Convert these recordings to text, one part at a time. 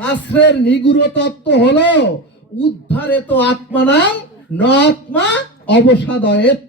শাস্ত্রের নিগুড় তত্ত্ব হলো উদ্ধারে তো আত্মানাং ন আত্মা অবসাদয়েত।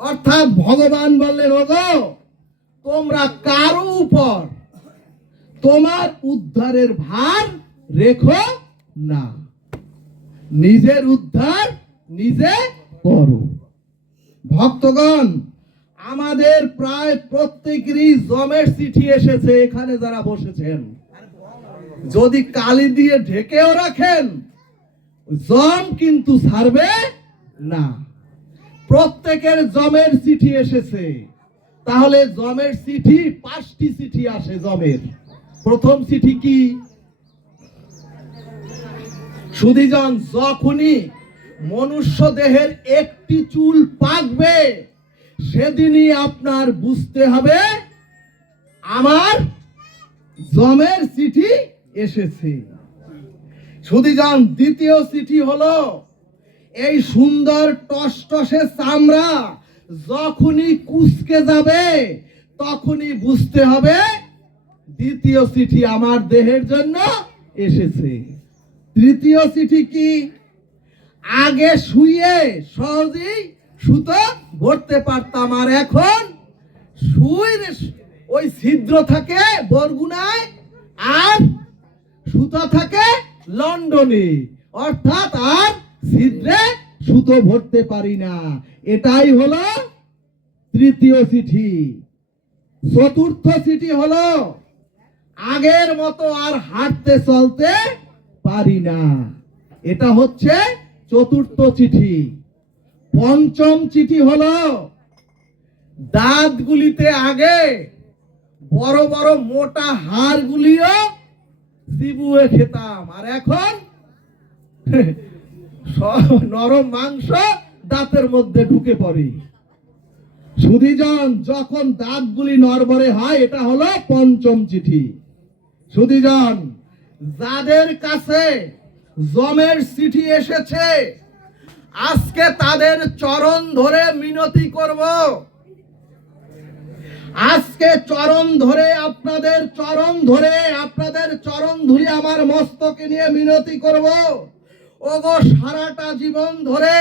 অর্থাৎ ভগবান বললেন, ওগো তোমরা কারো উপর তোমার উদ্ধারের ভার রেখো না, নিজের উদ্ধার নিজে করো। ভক্তগণ, আমাদের প্রায় প্রত্যেকেরই জমের চিঠি এসেছে। এখানে যারা বসেছেন, যদি কালি দিয়ে ঢেকেও রাখেন, জম কিন্তু ছাড়বে না। প্রত্যেকের জমের চিঠি এসেছে। তাহলে জমের চিঠি 5টি চিঠি আসে জমের। প্রথম চিঠি কি? সুধীজন, যখনই মনুষ্য দেহের একটি চুল পাকবে, সেদিনই আপনার বুঝতে হবে আমার জমের চিঠি এসেছে। সুধীজন, দ্বিতীয় চিঠি হলো এই সুন্দর টসটসে চামড়া যখনই কুঁচকে যাবে, তখনই বুঝতে হবে দ্বিতীয় চিঠি আমার দেহের জন্য এসেছে। তৃতীয় চিঠি কি? আগে শুয়ে সহজেই সুতো ভরতে পারতাম, আর এখন শুয়ে ওই ছিদ্র থাকে বরগুনায় আর সুতো থাকে লন্ডনে। অর্থাৎ আর ছিদ্রে সুতো ভরতে পারি না। এটাই হলো তৃতীয় চিঠি। চতুর্থ চিঠি হলো আগের মতো আর হাঁটতে চলতে পারি না। এটা হচ্ছে চতুর্থ চিঠি। পঞ্চম চিঠি হলো দাঁতগুলিতে আগে বড় বড় মোটা হাড়গুলিও চিবুয়ে খেতাম, আর এখন নরম মাংস দাঁতের মধ্যে ঢুকে পড়ে। সুধীজন, যখন দাঁতগুলি নড়বড়ে হয়, এটা হলো পঞ্চম চিঠি। সুধীজন, যাদের কাছে জমের চিঠি এসেছে, আজকে তাদের চরণ ধরে মিনতি করব। আজকে চরণ ধরে আপনাদের চরণ ধুলি আমার মস্তকে নিয়ে মিনতি করব। ওগো, সারাটা জীবন ধরে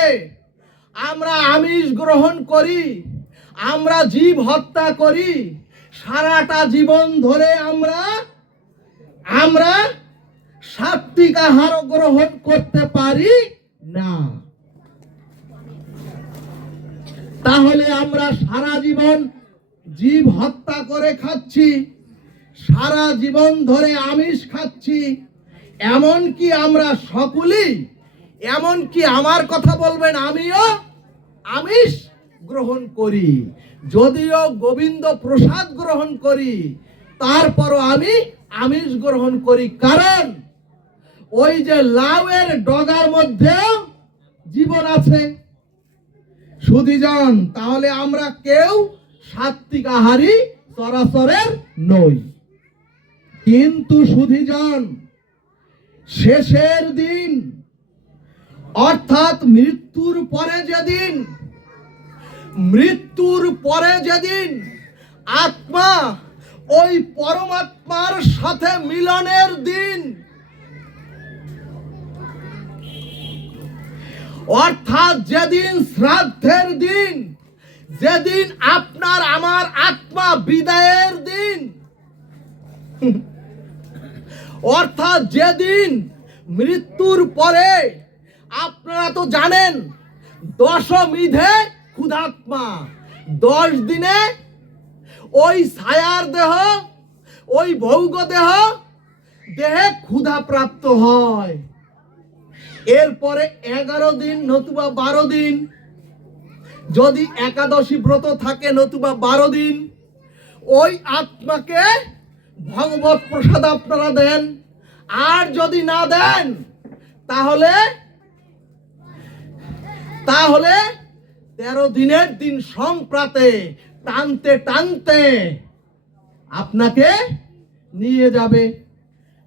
আমরা আমিষ গ্রহণ করি, আমরা জীব হত্যা করি, সারাটা জীবন ধরে আমরা সাত্বিক আহার গ্রহণ করতে পারি না। তাহলে আমরা সারা জীবন জীব হত্যা করে খাচ্ছি, সারা জীবন ধরে আমিষ খাচ্ছি। এমনকি আমরা সকলেই, এমনকি আমার কথা বলবেন, আমিও আমিষ গ্রহণ করি। যদিও গোবিন্দ প্রসাদ গ্রহণ করি, তারপরও আমি আমিষ গ্রহণ করি। কারণ ওই যে লাউয়ের ডগার মধ্যেও জীবন আছে। সুধীজন, তাহলে আমরা কেউ সাত্বিক আহারী চরাচরের নই। কিন্তু সুধীজন, শেষের দিন অর্থাৎ মৃত্যুর পরে যেদিন আত্মা ওই পরমাত্মার সাথে মিলনের দিন, অর্থাৎ যেদিন শ্রাদ্ধের দিন, যেদিন আপনার আমার আত্মা বিদায়ের দিন, অর্থাৎ যেদিন মৃত্যুর পরে, আপনারা তো জানেন দশমিধে ক্ষুধাত্মা, 10 দিনে ওই ছায়ার দেহ, ওই ভৌগ দেহে ক্ষুধা প্রাপ্ত হয়। এরপরে 11 দিন নতুবা 12 দিন, যদি একাদশী ব্রত থাকে নতুবা 12 দিন, ওই আত্মাকে ভগবত প্রসাদ আপনারা দেন। আর যদি না দেন, তাহলে 13 দিনের দিন সংপ্রাতে টানতে আপনাকে নিয়ে যাবে।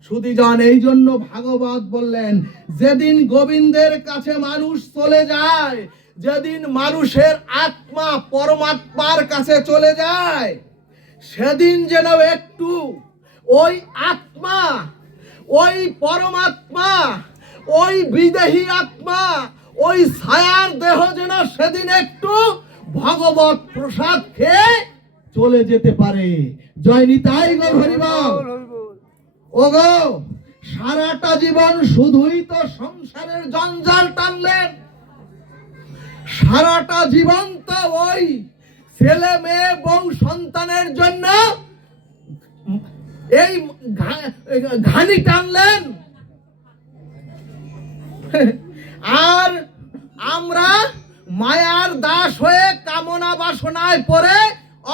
সুধীজন, এই জন্য ভাগবত বললেন, যেদিন গোবিন্দের কাছে মানুষ চলে যায়, যেদিন মানুষের আত্মা পরমাত্মার কাছে চলে যায়, সেদিন যেন একটু ওই আত্মা ওই পরমাত্মা, ওই বিদেহী আত্মা, ওই ছায়ার দেহ যেন সেদিন একটু ভগবত প্রসাদ খেয়ে চলে যেতে পারে। জয় নিতাই গো হরিবল। ওগো সারাটা জীবন শুধুই তো সংসারের জঞ্জাল টানলেন, সারাটা জীবন তো ওই ছেলে মেয়ে বউ সন্তানের জন্য এই ঘানি টানলেন, আর আমরা মায়ার দাস হয়ে কামনা বাসনায় পড়ে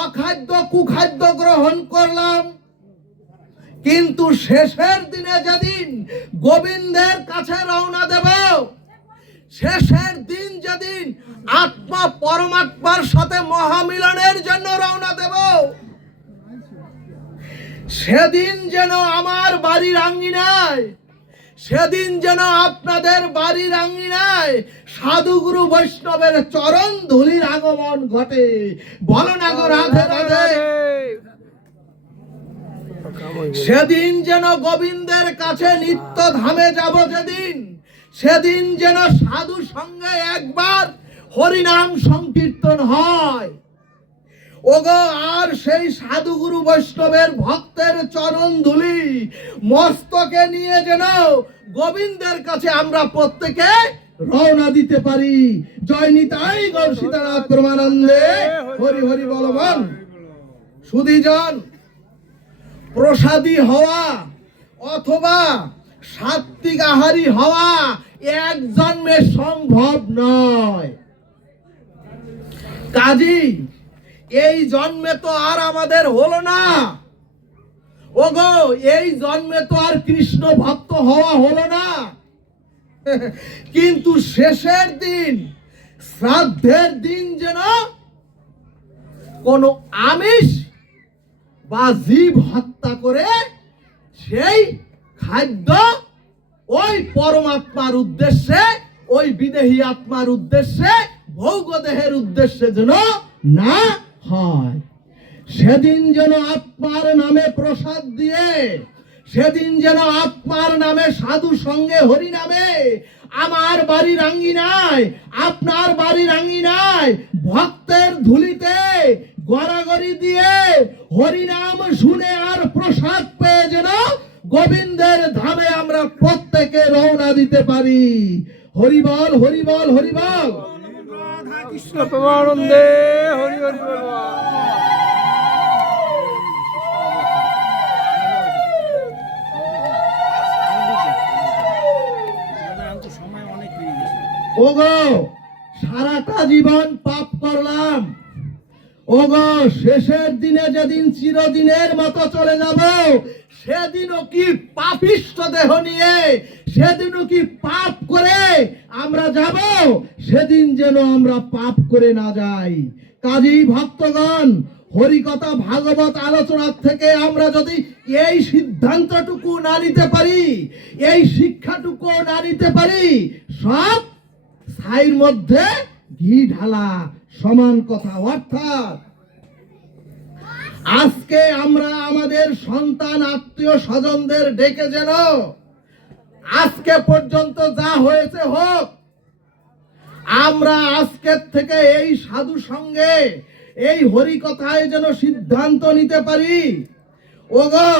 অখাদ্য কুখাদ্য গ্রহণ করলাম। কিন্তু শেষের দিনে যেদিন গোবিন্দের কাছে রওনা দেব, শেষের দিন যেদিন আত্মা পরমাত্মার সাথে মহামিলনের জন্য রওনা দেব, সেদিন যেন আমার বাড়ির আঙ্গিনায়, সেদিন যেন আপনাদের বাড়ির আঙ্গিনায় সাধুগুরু বৈষ্ণবের চরণ ধুলির আগমন ঘটে। বলো না গো রাধে রাধে। সেদিন যেন গোবিন্দের কাছে নিত্য ধামে যাব যেদিন, সেদিন যেন সাধু সঙ্গে একবার হরিনাম সংকীর্তন হয়। ওগো আর সেই সাধুগুরু বৈষ্ণবের ভক্তের চরণ ধুলি মস্তকে নিয়ে যেন গোবিন্দের কাছে আমরা প্রত্যেকে রওনা দিতে পারি। জয় নিতাই গৌর সীতানাথ প্রেমানন্দে হরি হরি বলবান। সুধীজন, প্রসাদী হওয়া অথবা সাত্বিক আহারী হওয়া এক জন্মে সম্ভব নয়। কাজী এই জন্মে তো আর আমাদের হলো না। ওগো এই জন্মে তো আর কৃষ্ণ ভক্ত হওয়া হলো না। কিন্তু শেষের দিন, শ্রাদ্ধের দিন যেন কোন আমিষ বা জীব হত্যা করে সেই খাদ্য ওই পরমাত্মার উদ্দেশ্যে, ওই বিদেহী আত্মার উদ্দেশ্যে, ভৌগ দেহের উদ্দেশ্যে যেন না হয়। সেদিন যেন আত্মার নামে প্রসাদ দিয়ে, সেদিন যেন আত্মার নামে সাধু সঙ্গে হরি নামে আমার বাড়ির আঙ্গিনায়, আপনার বাড়ির আঙ্গিনায় ভক্তের ধুলিতে গড়াগড়ি দিয়ে হরিনাম শুনে আর প্রসাদ পেয়ে যেন গোবিন্দের ধামে আমরা প্রত্যেকে রওনা দিতে পারি। হরিবল হরিবল হরিবল। কৃষ্ণ প্রেমানন্দে হরি হরি বল। ওগো সারাটা জীবন পাপ করলাম, ওগো শেষের দিনে যেদিন চিরদিনের মতো চলে যাব, সেদিনও কি পাপিষ্ঠ দেহ নিয়ে, সেদিনও কি পাপ করে আমরা যাব, সেদিন যেন আমরা পাপ করে না যাই। কাজেই ভক্তগণ, হরিকথা ভাগবত আলোচনার থেকে আমরা যদি এই সিদ্ধান্তটুকু না নিতে পারি, এই শিক্ষাটুকু না নিতে পারি, সব ছাইর মধ্যে ঘি ঢালা সমান কথা। অর্থাৎ আজকে আমরা আমাদের সন্তান আত্মীয় স্বজনদের ডেকে যেন আজকে পর্যন্ত যা হয়েছে হোক, আমরা আজকের থেকে এই সাধু সঙ্গে এই হরি কথায় যেন সিদ্ধান্ত নিতে পারি। ওগো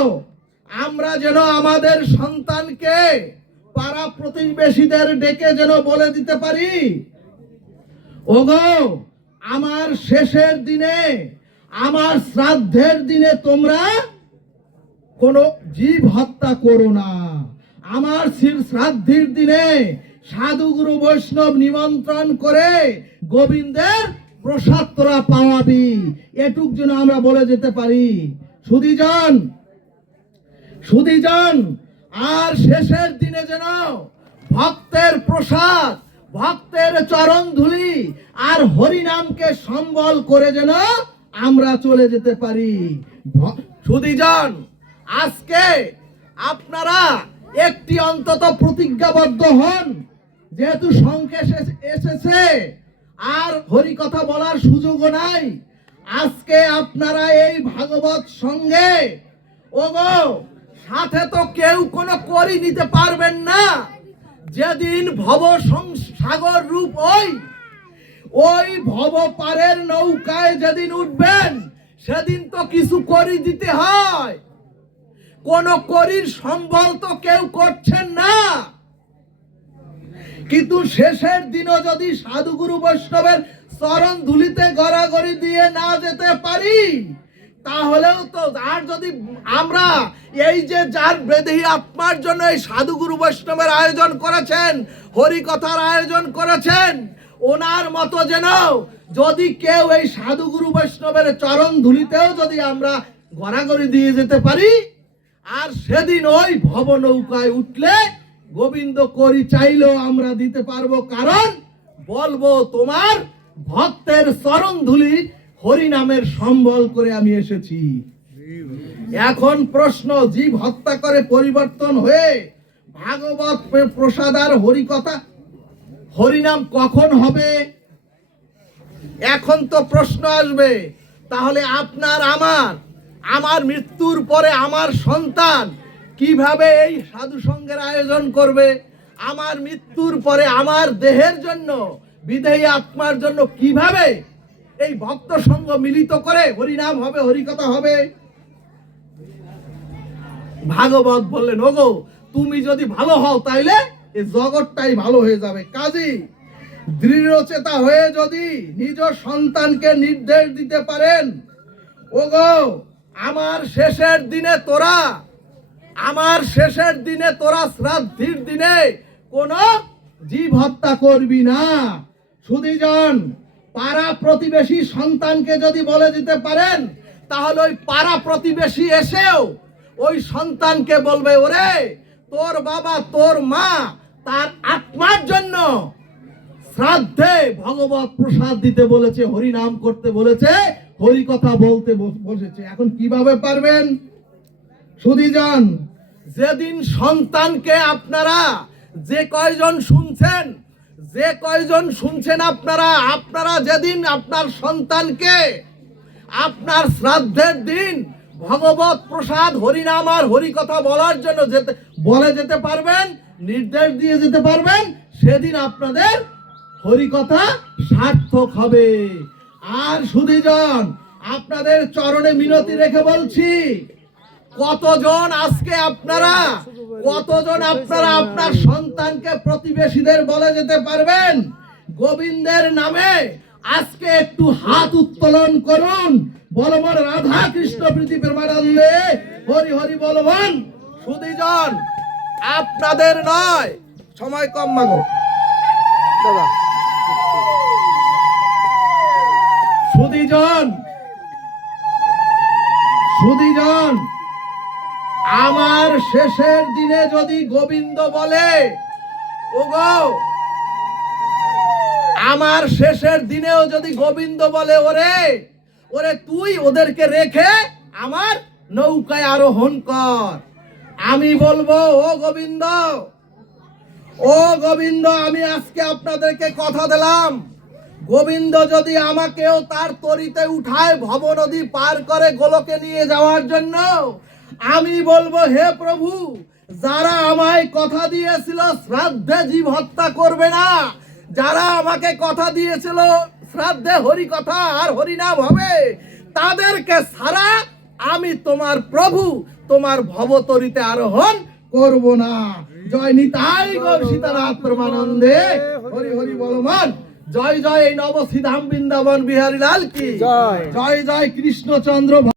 আমরা যেন আমাদের সন্তানকে পাড়া প্রতিবেশীদের ডেকে যেন বলে দিতে পারি, ওগো আমার শেষের দিনে, আমার শ্রাদ্ধের দিনে তোমরা কোনো জীব হত্যা করো না। আমার শ্রাদ্ধের দিনে সাধুগুরু বৈষ্ণব নিমন্ত্রণ করে গোবিন্দের প্রসাদ তোরা পাওয়াবি, এটুক যেন আমরা বলে যেতে পারি। সুধীজন, সুধীজন, আর শেষের দিনে যেন ভক্তের প্রসাদ, ভক্তের চরণ ধুলি আর হরিনামকে সম্বল করে যেন আমরা চলে যেতে পারি। সুধীজন, আজকে আপনারা একটি অন্তত প্রতিজ্ঞাবদ্ধ হন, যেহেতু সংকেশ এসেছে আর হরি কথা বলার সুযোগও নাই। আজকে আপনারা এই ভাগবত সঙ্গে ওগো সাথে তো কেউ কোনো করি নিতে পারবেন না। যেদিন ভব সাগর রূপ ওই ভব পারের নৌকায় যেদিন উঠবেন, সেদিন তো কিছু করি দিতে হয়। কোন করির সম্বল তো কেউ করছেন না। কিন্তু শেষের দিনও যদি সাধুগুরু বৈষ্ণবের চরণ ধুলিতে গড়াগড়ি দিয়ে না যেতে পারি, তাহলেও তো, আর যদি আমরা এই যে যার বেদেহী আত্মার জন্য এই সাধুগুরু বৈষ্ণবের আয়োজন করেছেন, হরিকথার আয়োজন করেছেন, ওনার মতো যেন যদি কেউ এই সাধুগুরু বৈষ্ণবের চরণ ধুলিতেও যদি আমরা গড়াগড়ি দিয়ে যেতে পারি, আর সেদিন ওই ভব নৌকায় উঠলে গোবিন্দ করি চাইলেও আমরা দিতে পারবো। কারণ বলবো তোমার ভক্তের চরণ ধুলি হরি নামের সম্বল করে আমি এসেছি। এখন প্রশ্ন, জীব হত্যা করে পরিবর্তন হয়ে ভাগবত প্রসাদ আর হরিকথা হরিনাম কখন হবে? এখন তো প্রশ্ন আসবে, তাহলে আপনার আমার মৃত্যুর পরে আমার সন্তান কিভাবে এই সাধু সঙ্গের আয়োজন করবে? আমার মৃত্যুর পরে আমার দেহের জন্য, বিদেহী আত্মার জন্য কিভাবে এই ভক্ত সঙ্গ মিলিত করে হরিনাম হবে, হরিকথা হবে? ভাগবত বললেন, ওগো তুমি যদি ভালো হও তাইলে এই জগৎটাই ভালো হয়ে যাবে। কাজী দৃঢ়চেতা হয়ে যদি নিজ সন্তানকে নির্দেশ দিতে পারেন, ওগো আমার শেষের দিনে তোরা শ্রাদ্ধির দিনে কোন জীব হত্যা করবি না। সুধীজন, পাড়া প্রতিবেশী সন্তানকে যদি বলে দিতে পারেন, তাহলে ওই পাড়া প্রতিবেশী এসেও ওই সন্তানকে বলবে, ওরে তোর বাবা তোর মা তার আত্মার জন্য শ্রাদ্ধে ভগবত প্রসাদ দিতে বলেছে, হরি নাম করতে বলেছে, হরি কথা বলতে বসেছে। এখন কিভাবে পারবেন? সুধীজন, যেদিন সন্তানকে আপনারা যে কয়জন শুনছেন আপনারা যেদিন আপনার সন্তানকে আপনার শ্রাদ্ধের দিন ভগবত প্রসাদ হরিনাম আর হরিকথা বলার জন্য যেতে পারবেন, নির্দেশ দিয়ে যেতে পারবেন, সেদিন আপনাদের হরিকথা সার্থক হবে। আর সুধীজন, আপনাদের চরণে মিনতি রেখে বলছি, কতজন আপনার সন্তানকে প্রতিবেশীদের বলে যেতে পারবেন গোবিন্দের নামে? আজকে একটু হাত উত্তোলন করুন, বলবন রাধা কৃষ্ণ প্রীতি প্রেমানন্দে হরি হরি বলবন। সুধীজন, আপনাদের নয়, সময় কম মাগো। সুধীজন, আমার শেষের দিনে যদি গোবিন্দ বলে, ওগো আমার শেষের দিনেও যদি গোবিন্দ বলে, ওরে তুই ওদেরকে রেখে আমার নৌকায় আরোহণ কর, আমি বলবো, ও গোবিন্দ, আমি আজকে আপনাদেরকে কথা দিলাম, গোবিন্দ যদি আমাকেও তার তরিতে উঠায় ভব নদী পার করে গোলকে নিয়ে যাওয়ার জন্য, আমি বলবো, হে প্রভু, যারা আমায় কথা দিয়েছিল শ্রাদ্ধে জীব হত্যা করবে না, যারা আমাকে কথা দিয়েছিল শ্রাদ্ধে হরি কথা আর হরিনাম হবে, তাদেরকে ছাড়া আমি তোমার প্রভু তোমার ভবতরিতে আরোহণ করব না। জয় নিতাই গৌর সীতানাথ প্রেমানন্দে হরি হরি বলমান। জয় জয় এই নবসিধাম বৃন্দাবন বিহারী লাল কি জয়। জয় জয় কৃষ্ণচন্দ্র।